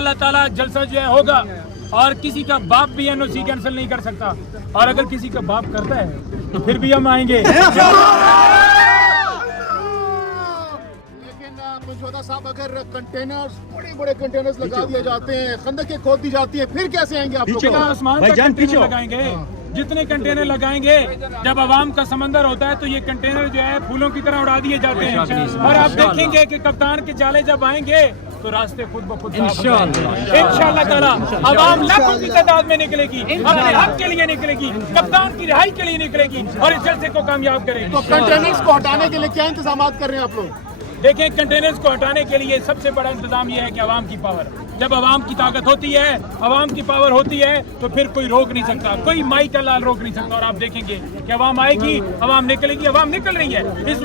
इंशाअल्लाह ताला जलसा जो है होगा और किसी का बाप भी एनओसी कैंसिल नहीं कर सकता और अगर किसी का बाप करता है तो फिर भी हम आएंगे। लेकिन मंजूदा साहब अगर कंटेनर्स बड़े बड़े कंटेनर्स लगा दिए जाते हैं, खंदकें खोद दी जाती हैं, फिर कैसे आएंगे आप लोग? आसमान का कंटेनर लगाएंगे, जितने कंटेनर लगाएंगे जब आवाम का समंदर होता है तो ये कंटेनर जो है फूलों की तरह उड़ा दिए जाते हैं और आप देखेंगे कि कप्तान के जाले जब आएंगे तो रास्ते खुद ब खुद इंशाअल्लाह ताला आवाम लाखों की तादाद में निकलेगी, अपने हक के लिए निकलेगी, कप्तान की रिहाई के लिए निकलेगी और इस जलसे को कामयाब करेगी। तो कंटेनर्स को हटाने के लिए क्या इंतजाम कर रहे हैं आप लोग? देखें, कंटेनर्स को हटाने के लिए सबसे बड़ा इंतजाम यह है कि आवाम की पावर, जब आवाम की ताकत होती है, आवाम की पावर होती है तो फिर कोई रोक नहीं सकता, कोई माई का लाल रोक नहीं सकता। और आप देखेंगे कि आवाम आएगी, आवाम निकलेगी, आवाम निकल रही है। इस